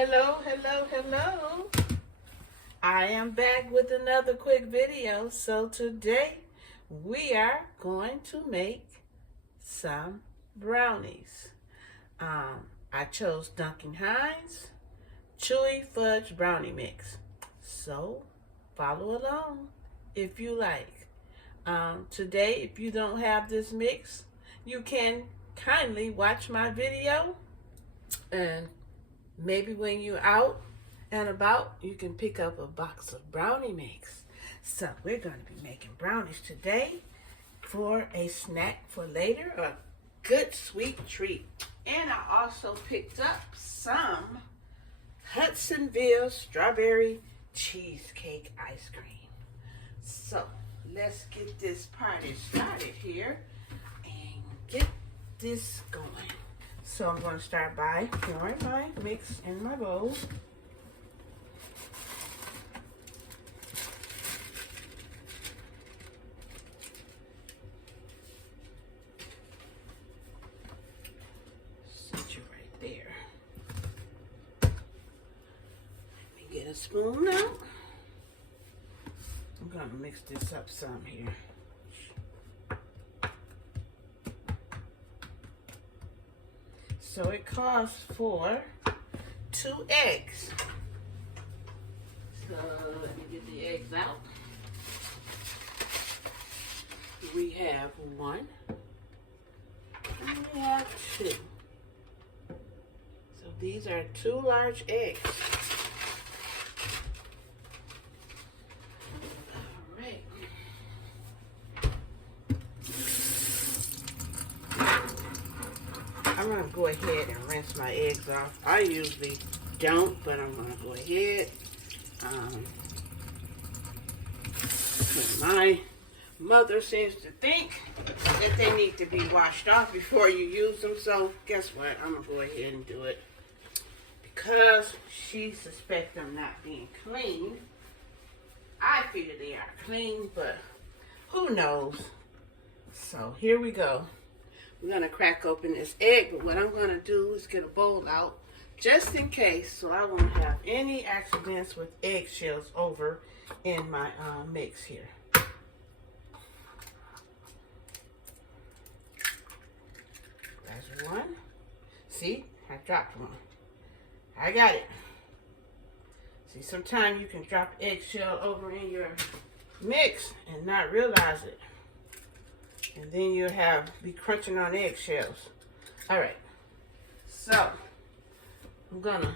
Hello, hello, hello. I am back with another quick video. So today we are going to make some brownies. I chose Duncan Hines Chewy Fudge Brownie Mix. So follow along if you like. Today, if you don't have this mix, you can kindly watch my video, and maybe when you're out and about, you can pick up a box of brownie mix. So we're going to be making brownies today for a snack for later, a good sweet treat. And I also picked up some Hudsonville strawberry cheesecake ice cream. So let's get this party started here and get this going. So I'm going to start by pouring my mix in my bowl. Set you right there. Let me get a spoon now. I'm going to mix this up some here. So it calls for 2 eggs. So let me get the eggs out. We have 1 and we have 2. So these are 2 large eggs. I'm going to go ahead and rinse my eggs off. I usually don't, but I'm going to go ahead. My mother seems to think that they need to be washed off before you use them. So guess what? I'm going to go ahead and do it. Because she suspects them not being clean. I figure they are clean, but who knows? So here we go. We're going to crack open this egg, but what I'm going to do is get a bowl out just in case, so I won't have any accidents with eggshells over in my mix here. That's 1. See, I dropped 1. I got it. See, sometimes you can drop eggshell over in your mix and not realize it. And then you'll be crunching on eggshells. All right. So, I'm going to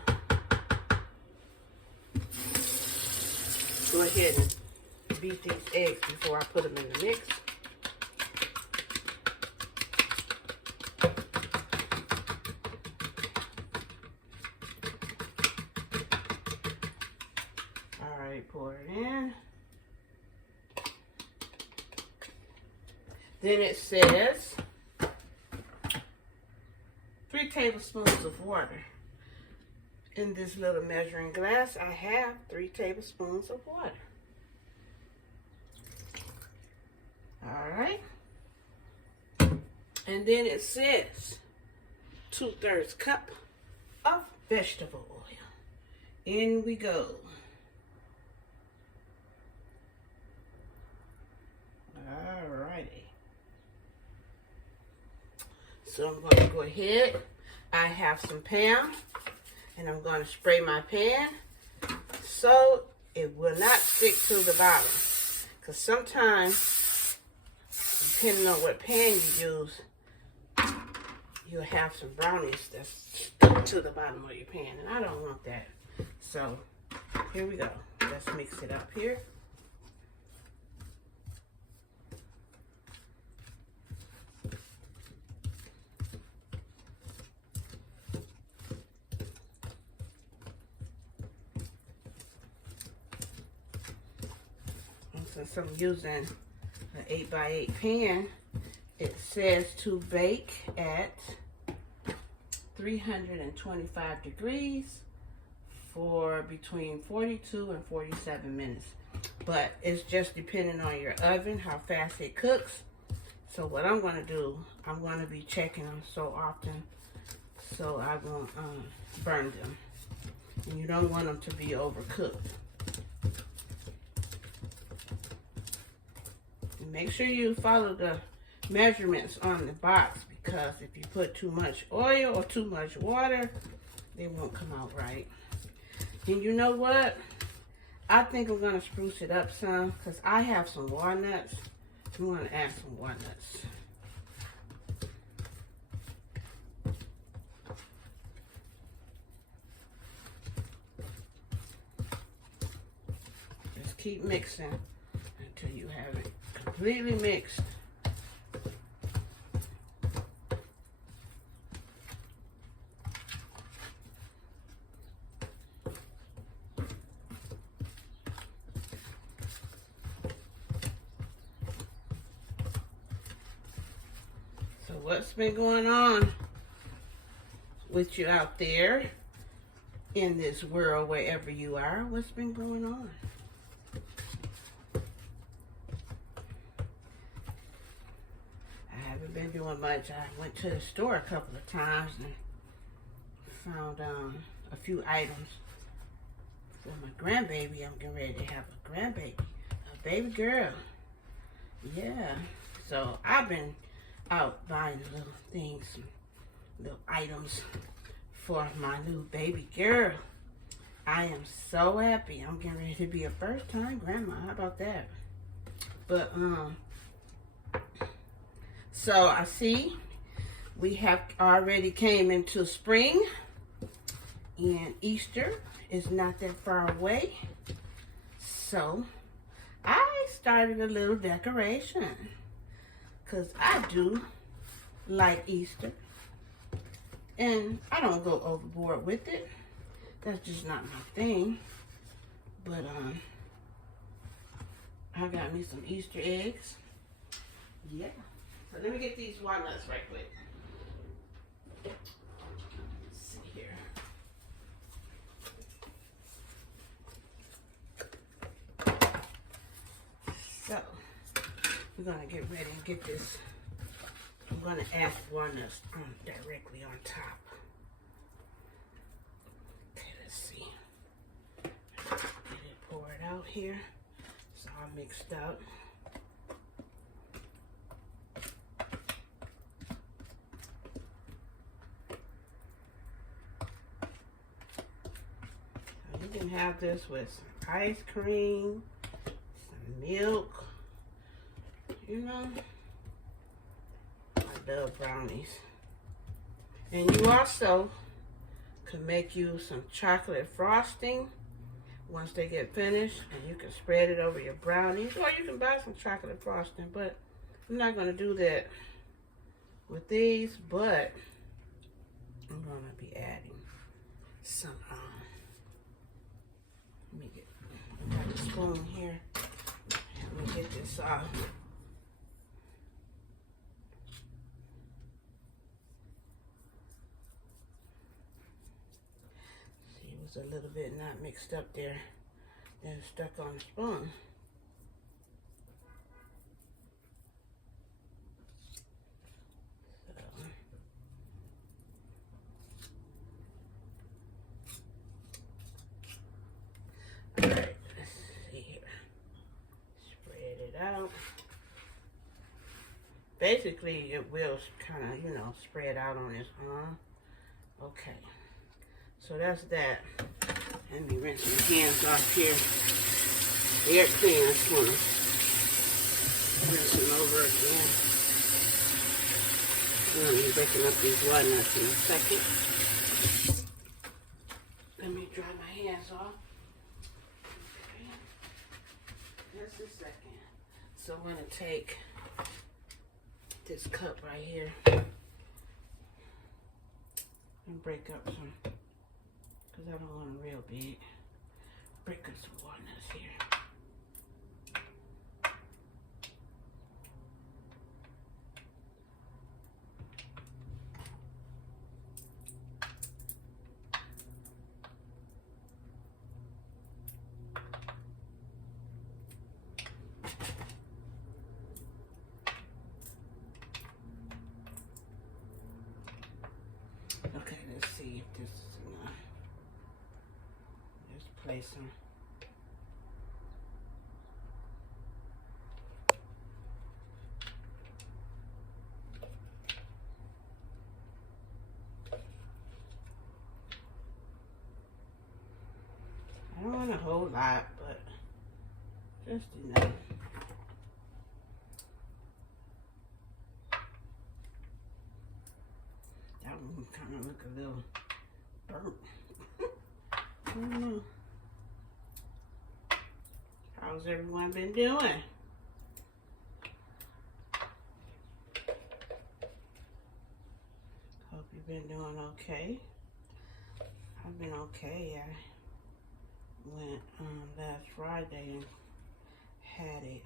go ahead and beat these eggs before I put them in the mix. All right, pour it in. Then it says 3 tablespoons of water. In this little measuring glass, I have 3 tablespoons of water. All right. And then it says 2/3 cup of vegetable oil. In we go. All righty. So I'm going to go ahead. I have some Pam, and I'm going to spray my pan so it will not stick to the bottom. Because sometimes, depending on what pan you use, you'll have some brownies that stick to the bottom of your pan, and I don't want that. So here we go. Let's mix it up here. Since I'm using an 8x8 pan, it says to bake at 325 degrees for between 42 and 47 minutes. But it's just depending on your oven, how fast it cooks. So what I'm going to do, I'm going to be checking them so often so I won't burn them. And you don't want them to be overcooked. And make sure you follow the measurements on the box, because if you put too much oil or too much water, they won't come out right. And you know what? I think I'm going to spruce it up some, because I have some walnuts. I'm going to add some walnuts. Just keep mixing until you have it completely mixed. So what's been going on with you out there in this world, wherever you are? What's been going on? I haven't been doing much. I went to the store a couple of times and found a few items for my grandbaby. I'm getting ready to have a grandbaby, a baby girl. Yeah. So I've been out buying little things, little items for my new baby girl. I am so happy. I'm getting ready to be a first-time grandma. How about that? But so I see we have already came into spring, and Easter is not that far away. So I started a little decoration, because I do like Easter. And I don't go overboard with it. That's just not my thing. But I got me some Easter eggs. Yeah. So let me get these walnuts right quick. Let's see here. So we're gonna get ready and get this. I'm gonna add walnuts directly on top. Okay, let's see. Get it poured out here. It's all mixed up. So you can have this with some ice cream, some milk, you know. I love brownies. And you also could make you some chocolate frosting once they get finished, and you can spread it over your brownies, or you can buy some chocolate frosting, but I'm not going to do that with these. But I'm going to be adding some let me get, I got a spoon here. Let me get this off. A little bit not mixed up there and stuck on the spoon. So, all right, let's see here. Spread it out. Basically, it will kind of, you know, spread out on its own. Okay. So that's that. Let me rinse my hands off here. They're clean. I just want to rinse them over again. I'm going to be breaking up these walnuts in a second. Let me dry my hands off. Okay. Just a second. So I'm going to take this cup right here and break up some, because I don't want them real big. Break up some walnuts here. Okay, let's see if this is enough. Just place them. I don't want a whole lot, but just enough. That one kind of look a little burnt. I don't know. How's everyone been doing? Hope you've been doing okay. I've been okay. I went last Friday and had a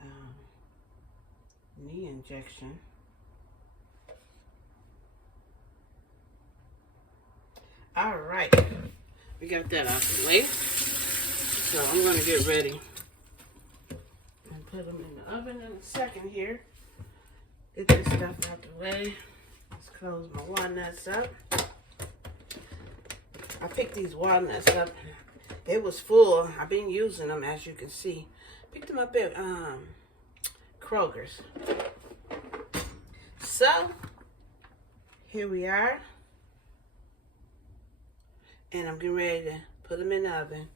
knee injection. All right, we got that out the way. So I'm gonna get ready and put them in the oven in a second here. Get this stuff out the way. Let's close my walnuts up. I picked these walnuts up. It was full. I've been using them, as you can see. Picked them up at Kroger's. So here we are. And I'm getting ready to put them in the oven.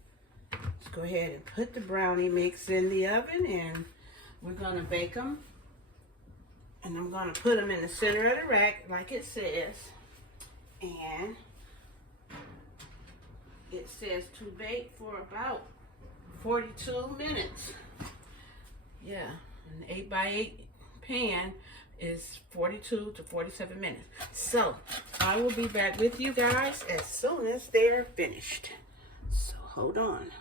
Let's go ahead and put the brownie mix in the oven, and we're gonna bake them. And I'm gonna put them in the center of the rack like it says. And it says to bake for about 42 minutes. Yeah, an 8x8 pan is 42 to 47 minutes. So I will be back with you guys as soon as they're finished. So hold on.